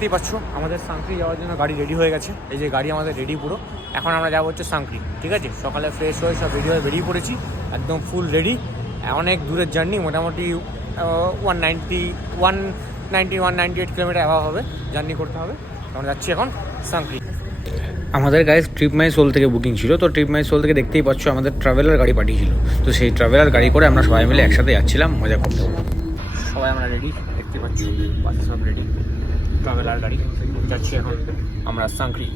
দেখতেই পাচ্ছ আমাদের সাংক্রি যাওয়ার জন্য গাড়ি রেডি হয়ে গেছে। এই যে গাড়ি আমাদের রেডি পুরো। এখন আমরা যাবো হচ্ছে সাংক্রি, ঠিক আছে। সকালে ফ্রেশ হয়ে সব রেডি হয়ে বেরিয়ে পড়েছি, একদম ফুল রেডি। অনেক দূরের জার্নি, মোটামুটি 198 কিলোমিটার অ্যাভাব হবে, জার্নি করতে হবে। আমরা যাচ্ছি এখন সাংক্রি। আমাদের গাইজ ট্রিপ মাই সোল থেকে বুকিং ছিল, তো ট্রিপ মাই সোল থেকে দেখতেই পাচ্ছ আমাদের ট্রাভেলার গাড়ি পাঠিয়েছিল। তো সেই ট্রাভেলার গাড়ি করে আমরা সবাই মিলে একসাথে যাচ্ছিলাম মজা করতে। সবাই আমরা রেডি, দেখতে পাচ্ছি বাচ্চা সব রেডি। ট্রাভেলার গাড়ি যাচ্ছি এখন আমরা সাংক্রি।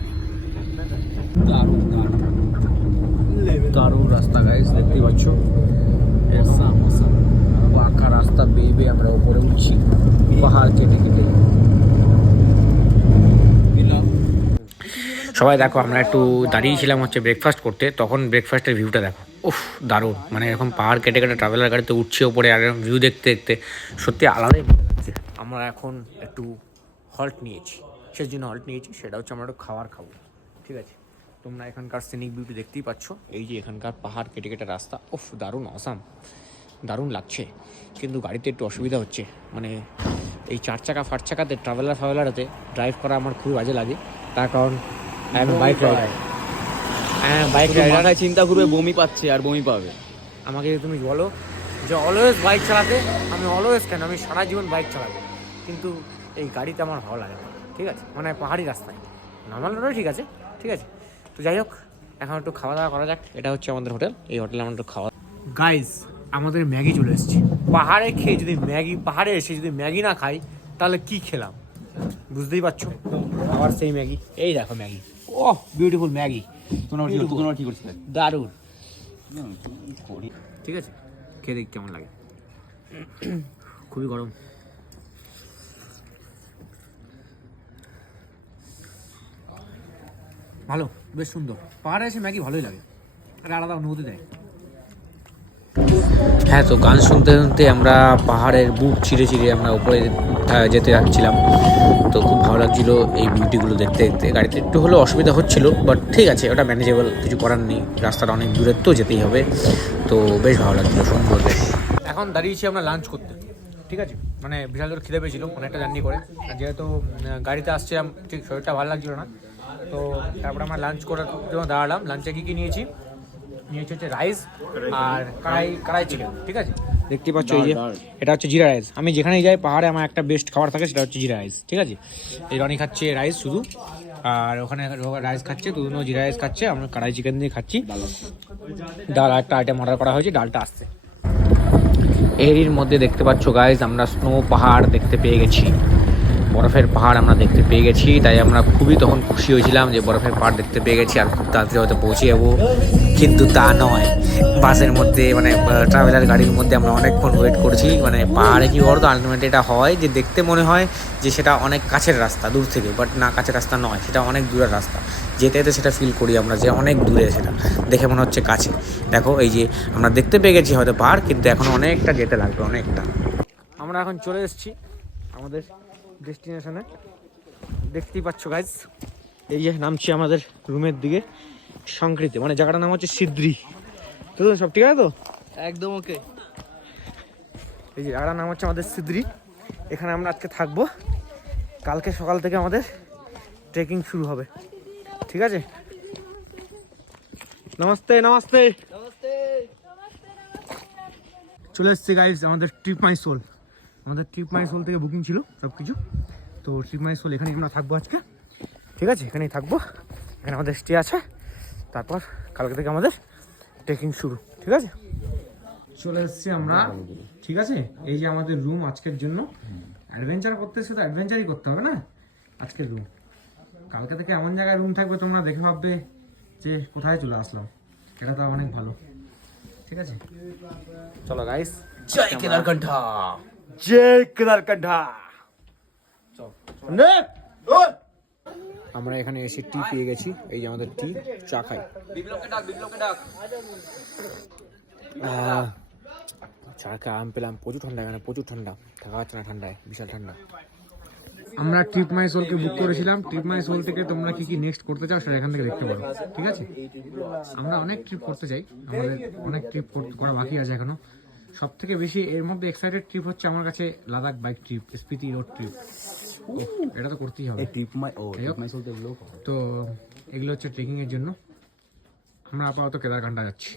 দারুণ রাস্তা গাইজ, দেখতেই পাচ্ছ পাকা রাস্তা বেয়ে বেয়ে আমরা উপরে উঠছি, পাহাড় কেটে কেটে। সবাই দেখো, আমরা একটু দাঁড়িয়েছিলাম হচ্ছে ব্রেকফাস্ট করতে, তখন ব্রেকফাস্টের ভিউটা দেখো, উফ দারুণ। মানে এরকম পাহাড় কেটে কেটে ট্রাভেলার গাড়িতে উঠছে ওপরে, আর এরকম ভিউ দেখতে দেখতে সত্যি আলাদাই ভালো লাগছে। আমরা এখন একটু হল্ট নিয়েছি, সেই জন্য হল্ট নিয়েছি সেটা হচ্ছে আমরা একটু খাবার খাবো, ঠিক আছে। তোমরা এখানকার সিনিক বিউটি দেখতেই পাচ্ছ, এই যে এখানকার পাহাড় কেটে কেটে রাস্তা, উফ দারুণ অসাম, দারুণ লাগছে। কিন্তু গাড়িতে একটু অসুবিধা হচ্ছে, মানে এই 4 চাকা 5 চাকাতে ট্রাভেলারেতে ড্রাইভ করা আমার খুবই বাজে লাগে। তার কারণ বাইক রাইডার, বাইক রাইডার চিন্তা করবে বমি পাচ্ছে আর বমি পাবে। আমাকে তুমি বলো যে অলওয়েজ বাইক চালাতে, আমি অলওয়েজ কেন, আমি সারা জীবন বাইক চালাবো, কিন্তু এই গাড়িতে আমার ভালো লাগে না, ঠিক আছে। মানে পাহাড়ি রাস্তায়, নর্মাল রোডে ঠিক আছে, ঠিক আছে। তো যাই হোক, এখন একটু খাওয়া দাওয়া করা যাক। এটা হচ্ছে আমাদের হোটেল, এই হোটেলে আমরা একটু খাওয়া। গাইজ আমাদের ম্যাগি চলে এসেছে। পাহাড়ে খেয়ে যদি পাহাড়ে এসে যদি ম্যাগি না খাই তাহলে কি খেলাম, বুঝতেই পারছো। আবার সেই ম্যাগি, এই দেখো ম্যাগি, ওহ বিউটিফুল ম্যাগি, তোমরা কি করছিলে? দারুণ, ঠিক আছে। খেয়ে দেখ কেমন লাগে, খুবই গরম। ভালো, বেশ সুন্দর। পাহাড়ে এসে ম্যাগি ভালোই লাগে, একটা আলাদা অনুভূতি দেয়। হ্যাঁ, তো গান শুনতে শুনতে আমরা পাহাড়ের বুক চিরে চিরে আমরা উপরে যেতে যাচ্ছিলাম। তো খুব ভালো লাগছিল এই বিউটিগুলো দেখতে দেখতে। গাড়িতে একটু হলেও অসুবিধা হচ্ছিল, বাট ঠিক আছে, ওটা ম্যানেজেবল, কিছু করার নেই। রাস্তাটা অনেক দূরের তো যেতেই হবে। তো বেশ ভালো লাগছিল, সুন্দর বেশ। এখন দাঁড়িয়েছি আমরা লাঞ্চ করতে, ঠিক আছে। মানে বিশাল জোর খিদে পেয়েছিল অনেকটা জার্নি করে, আর যেহেতু গাড়িতে আসছিলাম, ঠিক শরীরটা ভালো লাগছিল না। তো তারপরে আমরা লাঞ্চ করার জন্য দাঁড়ালাম। লাঞ্চে কী নিয়েছি হচ্ছে রাইস আর কড়াই চিকেন, ঠিক আছে। দেখতে পাচ্ছ এই যে এটা হচ্ছে জিরা রাইস। আমি যেখানেই যাই পাহাড়ে আমার একটা বেস্ট খাবার থাকে, সেটা হচ্ছে জিরা রাইস, ঠিক আছে। এই রনি খাচ্ছে রাইস শুধু, আর ওখানে রাইস খাচ্ছে, দুজনও জিরা রাইস খাচ্ছে, আমরা কড়াই চিকেন দিয়ে খাচ্ছি। ডাল একটা আইটেম অর্ডার করা হয়েছে, ডালটা আসছে। এরই মধ্যে দেখতে পাচ্ছ গাইজ, আমরা স্নো পাহাড় দেখতে পেয়ে গেছি, বরফের পাহাড় আমরা দেখতে পেয়ে গেছি। তাই আমরা খুবই তখন খুশি হয়েছিলাম যে বরফের পাহাড় দেখতে পেয়ে গেছি, আর খুব তাড়াতাড়ি হয়তো পৌঁছে যাবো। কিন্তু তা নয়, বাসের মধ্যে মানে ট্রাভেলার গাড়ির মধ্যে আমরা অনেকক্ষণ ওয়েট করছি। মানে পাহাড়ে কি বলতো, আলটিমেটলি এটা হয় যে দেখতে মনে হয় যে সেটা অনেক কাছের রাস্তা দূর থেকে, বাট না, কাছের রাস্তা নয়, সেটা অনেক দূরের রাস্তা। যেতে যেতে সেটা ফিল করি আমরা যে অনেক দূরে, সেটা দেখে মনে হচ্ছে কাছে। দেখো এই যে আমরা দেখতে পেয়ে গেছি হয়তো পাহাড়, কিন্তু এখন অনেকটা যেতে লাগবে, অনেকটা। আমরা এখন চলে এসেছি আমাদের ডেস্টিনেশনে, দেখতেই পাচ্ছ গাইজ। এই যে নামছি আমাদের রুমের দিকে, সংকৃতি মানে জায়গাটার নাম হচ্ছে সিদ্রি। তো সব ঠিক আছে তো, একদম ওকে। এই যে জায়গাটার নাম হচ্ছে আমাদের সিদ্রি। এখানে আমরা আজকে থাকবো, কালকে সকাল থেকে আমাদের ট্রেকিং শুরু হবে, ঠিক আছে। নমস্তে নমস্তে নমস্তে। চলে এসছে গাইজ আমাদের ট্রিপ মাই সোল। আমাদের ট্রিপ মাই সোল থেকে বুকিং ছিল সব কিছু। তো ট্রিপ মাই সোল এখানেই আমরা থাকবো আজকে, ঠিক আছে। এখানেই থাকবো, এখানে আমাদের স্টে আছে। তারপর কালকে থেকে আমাদের ট্রেকিং শুরু, ঠিক আছে। চলে এসেছি আমরা, ঠিক আছে। এই যে আমাদের রুম আজকের জন্য। অ্যাডভেঞ্চার করতে এসে তো অ্যাডভেঞ্চারই করতে হবে না, আজকের রুম। কালকে থেকে এমন জায়গায় রুম থাকবে তোমরা দেখে ভাববে যে কোথায় চলে আসলাম। এটা তো অনেক ভালো, ঠিক আছে। চলো গাইস, জয় কেদারকণ্ঠা। জয় কেদারকণ্ঠা। আমরা এখানে এসে টি পেয়ে গেছি, এই যে আমাদের টি, চা খাই। বিপ্লবকে ডাক। চা খাই আম পেলাম, প্রচুর ঠান্ডা, এখানে প্রচুর ঠান্ডা, থাকা যাচ্ছে না ঠান্ডায়, বিশাল ঠান্ডা। আমরা ট্রিপ মাই সোলকে বুক করেছিলাম। ট্রিপ মাই সোল থেকে তোমরা কি কি নেক্সট করতে চাও সেটা এখান থেকে দেখতে পারো, ঠিক আছে। আমরা অনেক ট্রিপ করতে চাই, আমাদের অনেক ট্রিপ করা বাকি আছে এখনো। সব থেকে বেশি এর মধ্যে এক্সাইটেড ট্রিপ হচ্ছে আমার কাছে Ladakh bike trip, Spiti road trip. এটা তো করতেই হবে। টিপ মাই ও যাই হোক, টিপ মাই চলতে এগুলো তো এগুলো হচ্ছে ট্রেকিংয়ের জন্য। আমরা আপাতত কেদারকান্ডা যাচ্ছি।